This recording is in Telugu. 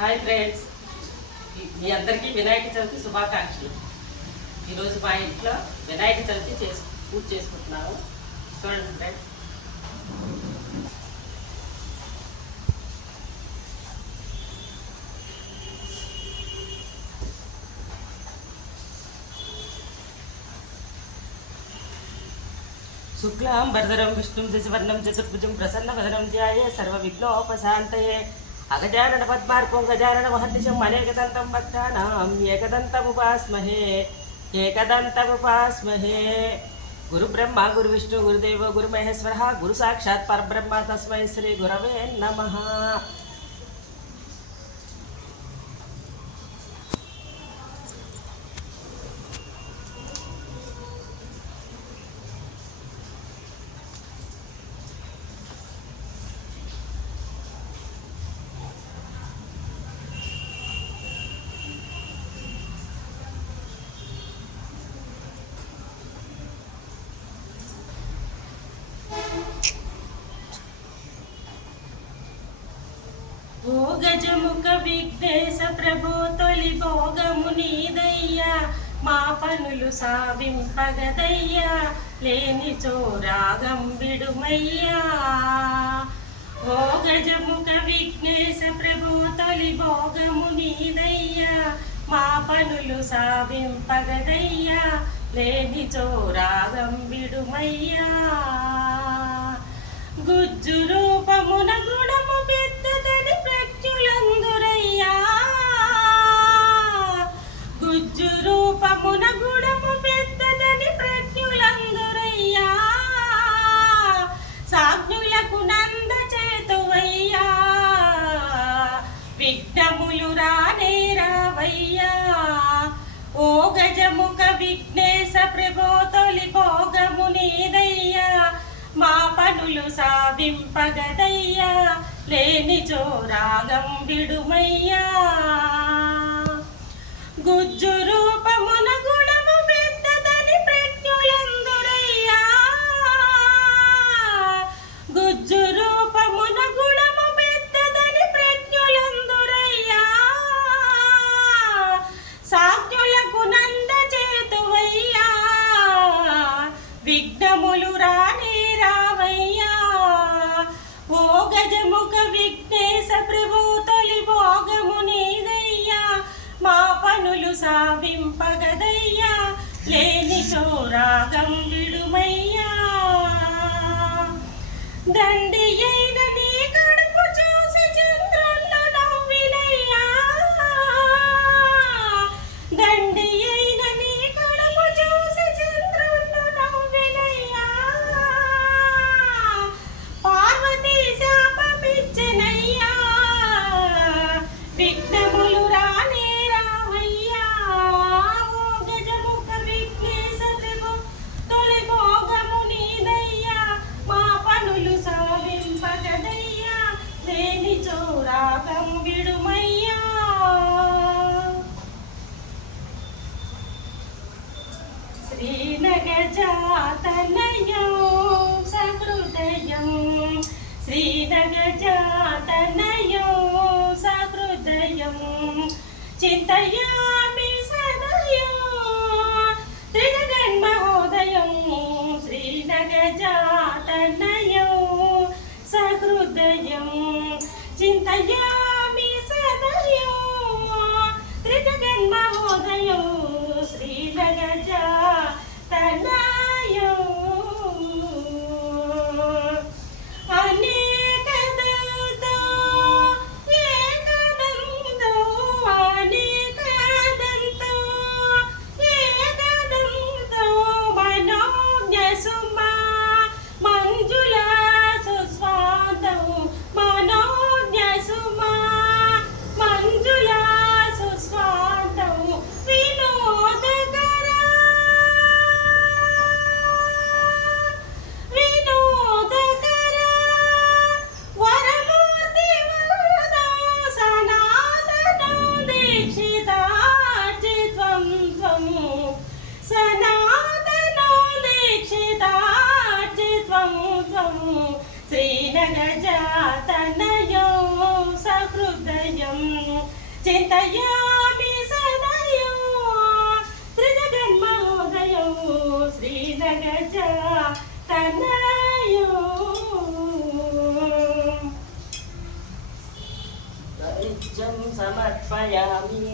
హాయ్ ఫ్రెండ్స్, మీ అందరికీ వినాయక చవితి శుభాకాంక్షలు. ఈరోజు మా ఇంట్లో వినాయక చవితి పూజ చేసుకుంటున్నాము. చూడండి ఫ్రెండ్స్. శుక్లాం వరదరం విష్ణుం శశివర్ణం చతుర్భుజం ప్రసన్నవదనం ధ్యాయే సర్వవిఘ్నోపశాంతయే అగజానన పద్మార్కం గజానన మహర్నిశం అనేకదంతం భక్తానాం ఏకదంతముపాస్మహే ఏకదంతముపాస్మహే. గురు బ్రహ్మ గురు విష్ణు గురుదేవ గురు మహేశ్వర గురు సాక్షాత్ పరబ్రహ్మ తస్మై శ్రీ గురవే నమః. ఓ గజముఖ విఘ్నేశ ప్రభో తొలి భోగము నీదయ్యా, మా పనులు సావింపగదయ్యా, లేని చోరాగం విడుమయ్యా. ఓ గజముఖ విఘ్నేశ ప్రభో తొలి భోగము నీదయ్యా, మా పనులు సావింపగదయ్యా, లేని చోరాగం విడుమయ్యా. గుజ్జు రూపమున గుణము పెద్దదని ప్రజ్ఞులందురయ్యా, గుజ్జు రూపమున గుణము పెద్దదని ప్రజ్ఞులందురయ్యా, సాజ్ఞులకు నంద చేతువయ్యా, విఘ్నములు రానే రావయ్యా. ఓ గజముఖ విఘ్నేశ ప్రభో తొలి భోగము నీదయ్యా, మా పనులు సావింపగదయ్యా, లేని చోరాగం విడుమయ్యా. గుజ్జు రూపమున గుణము పెద్దదని ప్రజ్ఞులందురయ్యా, గుజ్జు రూపమున గుణము పెద్దదని ప్రజ్ఞులందురయ్యా, సాజ్ఞులకు నంద చేతువయ్యా, విఘ్నములు రాని రావయ్యా. ఓ గజముఖ విఘ్నేశ ప్రభు తొలి భోగము నీదయ్యా, మా పనులు చింతయామి సదయం త్రిజగన్మోదయం శ్రీనగజ తనయం నైవేద్యం సమర్పయామి